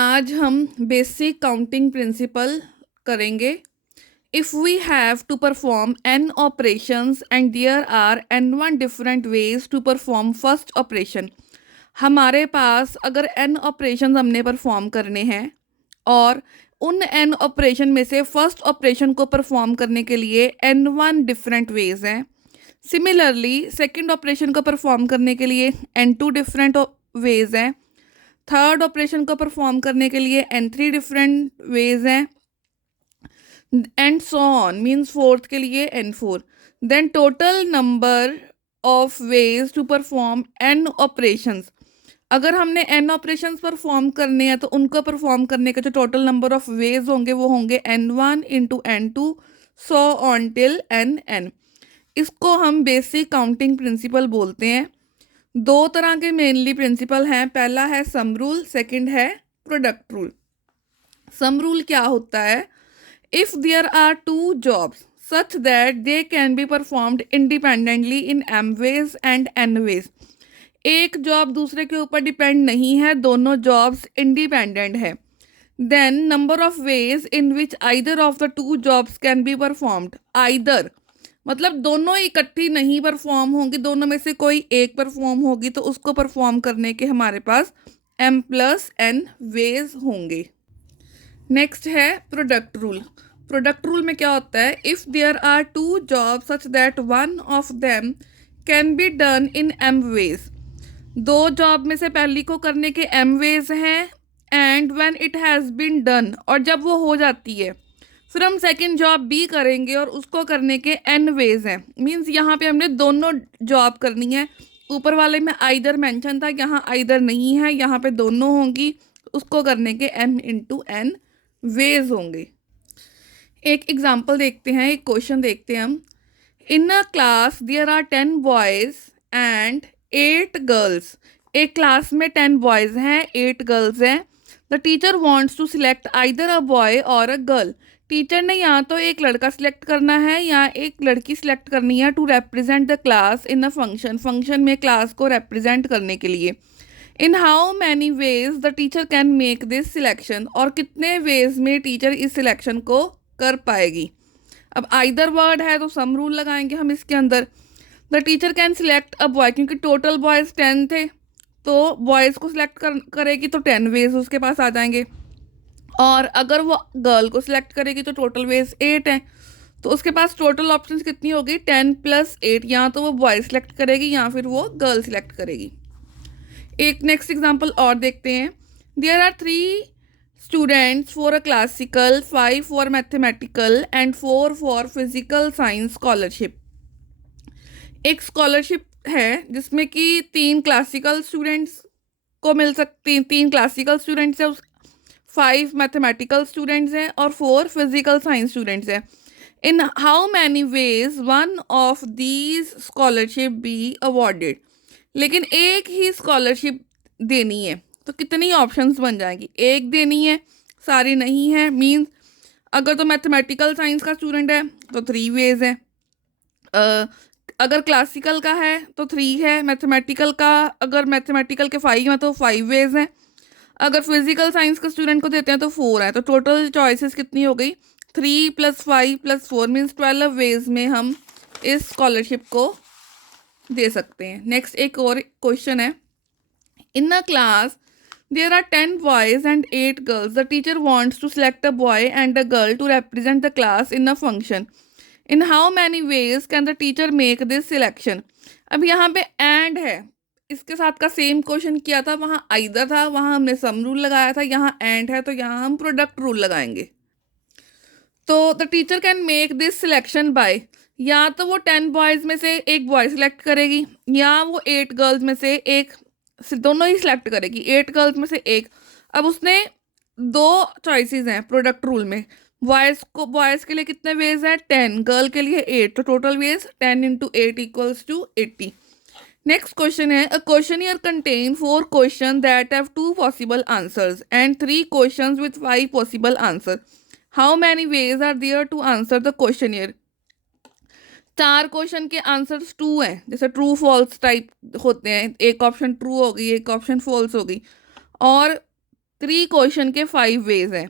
आज हम basic counting principle करेंगे। If we have to perform n operations and there are n1 different ways to perform first operation. हमारे पास अगर n operations हमने perform करने हैं और उन n ऑपरेशन में से फर्स्ट ऑपरेशन को परफॉर्म करने के लिए n1 डिफरेंट वेज हैं। सिमिलरली सेकंड ऑपरेशन को परफॉर्म करने के लिए n2 डिफरेंट वेज हैं। थर्ड ऑपरेशन को परफॉर्म करने के लिए n3 डिफरेंट वेज हैं and so on, means fourth के लिए n4। Then total number of ways to perform n operations. अगर हमने n ऑपरेशंस परफॉर्म करने हैं तो उनको परफॉर्म करने के जो टोटल नंबर ऑफ वेज होंगे वो होंगे n1 into n2 so on till n। इसको हम बेसिक काउंटिंग प्रिंसिपल बोलते हैं। दो तरह के मेनली प्रिंसिपल हैं, पहला है सम रूल, सेकंड है प्रोडक्ट रूल। सम रूल क्या होता है? If there are two jobs such that they can be performed independently in m ways and n ways. एक जॉब दूसरे के ऊपर डिपेंड नहीं है, दोनों जॉब्स इंडिपेंडेंट है। Then number of ways in which either of the two jobs can be performed. Either मतलब दोनों इकट्ठी नहीं परफॉर्म होंगी, दोनों में से कोई एक परफॉर्म होगी तो उसको परफॉर्म करने के हमारे पास m+n वेज होंगे। नेक्स्ट है प्रोडक्ट रूल। प्रोडक्ट रूल में क्या होता है? If there are two job such that one of them can be done in m ways. दो जॉब में से पहली को करने के m वेज हैं and when it has been done, और जब वो हो जाती है फिर हम सेकंड जॉब भी करेंगे और उसको करने के n वेज हैं। मींस यहाँ पे हमने दोनों जॉब करनी है। ऊपर वाले में आइदर मेंशन था, यहाँ आइदर नहीं है, यहाँ पे दोनों होंगी। उसको करने के m इंटू n वेज होंगे। एक एग्जाम्पल देखते हैं, एक क्वेश्चन देखते हैं हम। In a class there are 10 boys and 8 girls. एक क्लास में 10 बॉयज हैं, 8 गर्ल्स हैं। The teacher wants to select either a boy or a girl. Teacher ने या तो एक लड़का सिलेक्ट करना है या एक लड़की सिलेक्ट करनी है to represent the class in a function. Function में क्लास को रिप्रेजेंट करने के लिए। In how many ways the teacher can make this selection. और कितने वेज में टीचर इस सिलेक्शन को कर पाएगी। अब आइदर वर्ड है तो सम रूल लगाएंगे हम इसके अंदर। The teacher can select a boy, क्योंकि टोटल बॉयज़ 10 थे तो बॉयज़ को सिलेक्ट करेगी तो 10 वेज उसके पास आ जाएंगे। और अगर वो गर्ल को सिलेक्ट करेगी तो टोटल वेज 8 हैं, तो उसके पास टोटल ऑप्शंस कितनी होगी? 10+8। या तो वो बॉय सिलेक्ट करेगी या फिर वो गर्ल सिलेक्ट करेगी। एक नेक्स्ट एग्जांपल और देखते हैं। There are 3 students for a classical, 5 for mathematical and 4 for physical science scholarship. एक स्कॉलरशिप है जिसमें कि 3 क्लासिकल स्टूडेंट्स को मिल सकती, 3 क्लासिकल स्टूडेंट्स हैं, 5 मैथमेटिकल स्टूडेंट्स हैं और 4 फिजिकल साइंस स्टूडेंट्स हैं। इन how many veg one of these scholarship be awarded. लेकिन एक ही स्कॉलरशिप देनी है तो कितनी ऑप्शंस बन जाएंगी? एक देनी है, सारी नहीं है। मीन्स अगर तो मैथमेटिकल साइंस का स्टूडेंट है तो 3 वेज है। अगर क्लासिकल का है तो 3 है। मैथमेटिकल का, अगर मैथमेटिकल के 5 हैं तो 5 वेज हैं। अगर फिजिकल साइंस के स्टूडेंट को देते हैं तो 4 है। तो टोटल चॉइसेस कितनी हो गई? 3 + 5 + 4 मीन्स 12 वेज में हम इस स्कॉलरशिप को दे सकते हैं। नेक्स्ट एक और क्वेश्चन है। In a class there are 10 boys and 8 girls. The teacher wants to select a boy and a girl to represent the class in a function. In how many ways can the teacher make this selection. अब यहाँ पे and है, इसके साथ का same question किया था, वहाँ आइदर था, वहाँ हमने सम रूल लगाया था। यहाँ एंड है तो यहाँ हम प्रोडक्ट रूल लगाएंगे। तो the teacher can make this selection bye, या तो वो 10 बॉयज़ में से एक बॉय सिलेक्ट करेगी या वो 8 गर्ल्स में से एक, दोनों ही सिलेक्ट करेगी, 8 गर्ल्स में से एक। अब उसने 2 चॉइसेस हैं प्रोडक्ट रूल में। बॉयज़ के लिए कितने वेज है? 10। गर्ल के लिए 8। तो टोटल वेज 10 × 8 = 80। नेक्स्ट क्वेश्चन है। A questionnaire contain 4 question that have 2 possible answers and 3 questions with 5 possible answer. How many ways are there to answer the questionnaire. 4 question के आंसर्स 2 हैं, जैसे ट्रू फॉल्स टाइप होते हैं। एक option true होगी, एक option false होगी। और 3 क्वेश्चन के 5 वेज हैं,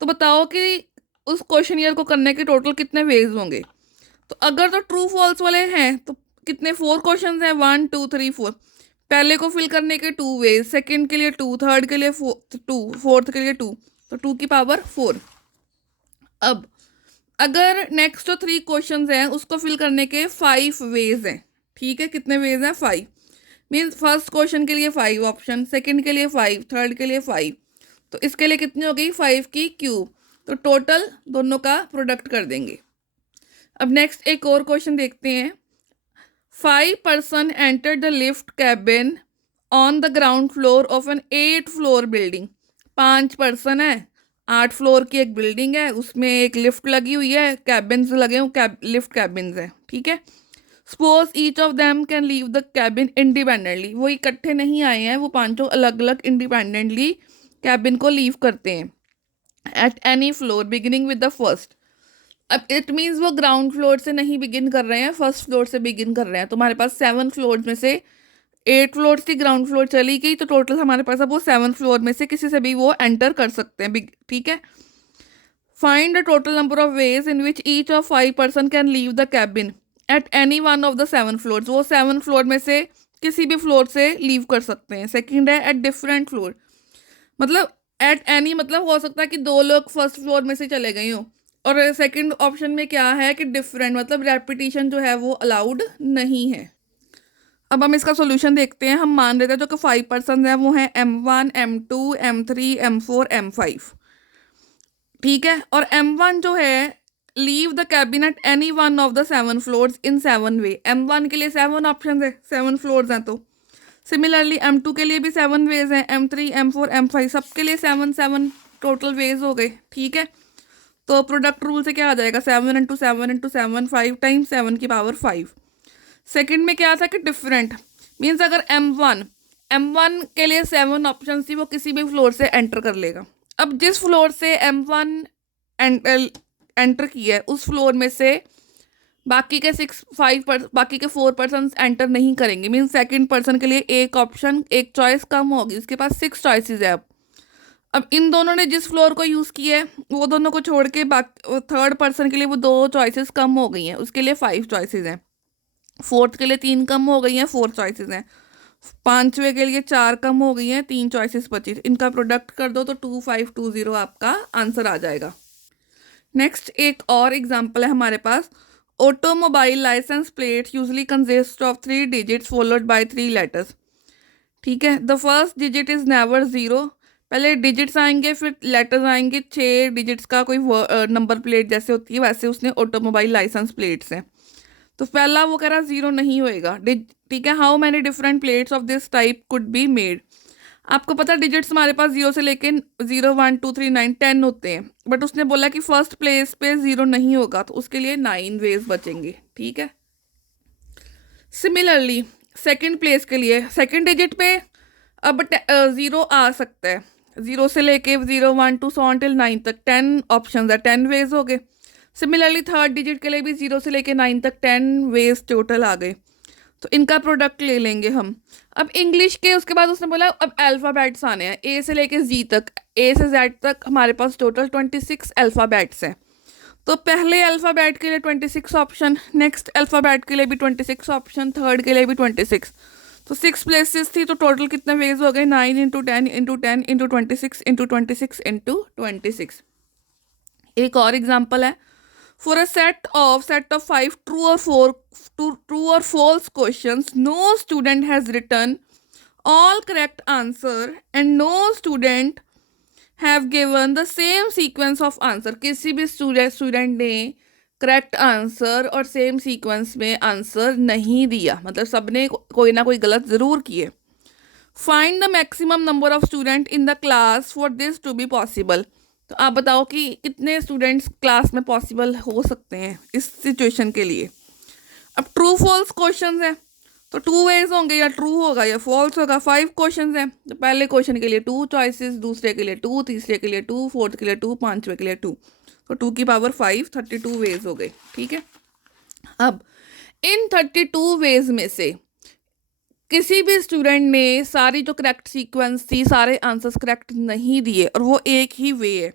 तो बताओ कि उस क्वेश्चनियर को करने के टोटल कितने वेज होंगे। तो अगर तो ट्रू फॉल्स वाले हैं तो कितने 4 क्वेश्चन हैं, 1 2 3 4। पहले को फिल करने के 2 वेज, सेकंड के लिए 2, थर्ड के लिए 2, फोर्थ के लिए 2, तो 2 की पावर 4। अब अगर नेक्स्ट जो 3 क्वेश्चन हैं उसको फिल करने के 5 वेज हैं, ठीक है, कितने वेज हैं, 5। मीन्स फर्स्ट क्वेश्चन के लिए 5 ऑप्शन, सेकंड के लिए 5, थर्ड के लिए 5, तो इसके लिए कितनी हो गई, 5 की क्यूब। तो टोटल दोनों का प्रोडक्ट कर देंगे। अब नेक्स्ट एक और क्वेश्चन देखते हैं। 5 person enter the lift cabin on the ground floor of an 8 floor building. 5 person है, 8 फ्लोर की एक बिल्डिंग है, उसमें एक लिफ्ट लगी हुई है, कैबिन्स लगे हुए, लिफ्ट कैबिन्स है, ठीक है। Suppose each of them can leave the cabin independently. वो इकट्ठे नहीं आए हैं, वो पांचों अलग अलग इंडिपेंडेंटली कैबिन को लीव करते हैं at any floor beginning with the first. अब इट मीन्स वो ग्राउंड फ्लोर से नहीं बिगिन कर रहे हैं, फर्स्ट फ्लोर से बिगिन कर रहे हैं। तो हमारे पास 7 फ्लोर में से 8 फ्लोर थी, ग्राउंड फ्लोर चली गई, तो टोटल हमारे पास अब वो 7 फ्लोर में से किसी से भी वो एंटर कर सकते हैं, ठीक है। Find the total number of ways in which each of 5 person can leave the cabin at any one of the 7 floor. वो 7 फ्लोर में से किसी भी फ्लोर से लीव कर सकते हैं। सेकंड है एट डिफरेंट फ्लोर, मतलब एट एनी मतलब हो सकता है कि 2 लोग फर्स्ट फ्लोर में से चले गए हों, और सेकंड ऑप्शन में क्या है कि डिफरेंट मतलब रेपिटेशन जो है वो अलाउड नहीं है। अब हम इसका सोल्यूशन देखते हैं। हम मान लेते हैं जो कि 5 पर्सन है वो हैं M1 M2 M3 M4 M5, ठीक है। और M1 जो है leave the cabin at any one of the 7 floors in 7 way. M1 के लिए 7 ऑप्शन है, 7 फ्लोर्स हैं। तो सिमिलरली M2 के लिए भी 7 वेज हैं, M3 M4 M5 सबके लिए 7 टोटल वेज हो गए, ठीक है। तो प्रोडक्ट रूल से क्या आ जाएगा, 7 × 7 × 7 5 टाइम्स 7 की पावर 5। सेकंड में क्या था कि डिफरेंट, मीन्स अगर M1 के लिए 7 ऑप्शन थी, वो किसी भी फ्लोर से एंटर कर लेगा। अब जिस फ्लोर से M1 एंटर किया है उस फ्लोर में से बाकी के 4 पर्सन एंटर नहीं करेंगे। मीन्स सेकंड पर्सन के लिए एक ऑप्शन, एक चॉइस कम होगी, उसके पास 6 चॉइसेस है। अब इन दोनों ने जिस फ्लोर को यूज़ किया है वो दोनों को छोड़ के बाकी थर्ड पर्सन के लिए वो 2 चॉइसेस कम हो गई हैं, उसके लिए 5 चॉइसेस हैं। फोर्थ के लिए 3 कम हो गई हैं, 4 चॉइसेस हैं। पांचवे के लिए 4 कम हो गई हैं, 3 चॉइसेस बची। इनका प्रोडक्ट कर दो तो 2520 आपका आंसर आ जाएगा। नेक्स्ट एक और एग्जांपल है हमारे पास। Automobile license plate usually consist of 3 digits followed by 3 letters, ठीक है। The first digit is never 0। पहले डिजिट्स आएंगे फिर लेटर्स आएंगे, 6 डिजिट्स का कोई नंबर प्लेट जैसे होती है वैसे उसने ऑटोमोबाइल लाइसेंस प्लेट्स हैं। तो पहला वो कह रहा 0 नहीं होएगा, ठीक है। How many different plates of this type could be made. आपको पता डिजिट्स हमारे पास 0 से लेके 0 1 2 3 9 10 होते हैं, बट उसने बोला कि फर्स्ट प्लेस पे 0 नहीं होगा, तो उसके लिए 9 वेज बचेंगे, ठीक है। सिमिलरली सेकंड प्लेस के लिए सेकंड डिजिट पे अब 0 आ सकता है, 0 से लेके 0 1 2 सो टिल 9 तक 10 ऑप्शन है, 10 वेज हो गए। सिमिलरली थर्ड डिजिट के लिए भी 0 से लेके 9 तक 10 वेज टोटल आ गए, तो इनका प्रोडक्ट ले लेंगे हम। अब इंग्लिश के उसके बाद उसने बोला अब अल्फ़ाबेट्स आने हैं, ए से लेके जी तक, ए से जेड तक हमारे पास टोटल 26 अल्फ़ाबेट्स हैं। तो पहले अल्फ़ाबेट के लिए 26 ऑप्शन, नेक्स्ट अल्फ़ाबेट के लिए भी 26 ऑप्शन, थर्ड के लिए भी 26। तो 6 प्लेसेस थी, तो टोटल कितने वेज हो गए, 9 × 10 × 10 × 26 × 26 × 26। एक और एग्जाम्पल है। For a set of 5 true or false questions, no student has written all correct answer and no student have given the same sequence of answer. किसी भी स्टूडेंट ने करेक्ट आंसर और सेम सीक्वेंस में answer नहीं दिया, मतलब सबने कोई ना कोई गलत ज़रूर किए। Find the maximum number of student in the class for this to be possible. तो आप बताओ कि कितने स्टूडेंट्स क्लास में पॉसिबल हो सकते हैं इस सिचुएशन के लिए। अब ट्रू फॉल्स क्वेश्चन है तो 2 वेज होंगे, या ट्रू होगा या फॉल्स होगा। 5 क्वेश्चन हैं, तो पहले क्वेश्चन के लिए 2 चॉइसेस, दूसरे के लिए 2, तीसरे के लिए 2, फोर्थ के लिए 2, पांचवे के लिए 2, तो 2 की पावर 5, 32 वेज हो गए, ठीक है। अब इन 32 वेज में से किसी भी स्टूडेंट ने सारी जो करेक्ट सीक्वेंस थी, सारे आंसर्स करेक्ट नहीं दिए और वो एक ही वे है,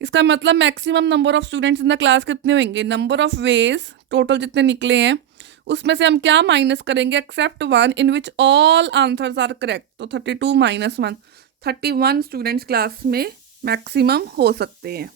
इसका मतलब maximum number of students in the class कितने होंगे? नंबर ऑफ वेज टोटल जितने निकले हैं उसमें से हम क्या माइनस करेंगे? Except one in which all answers are correct. तो 32 - 1, 31 स्टूडेंट्स क्लास में मैक्सिमम हो सकते हैं।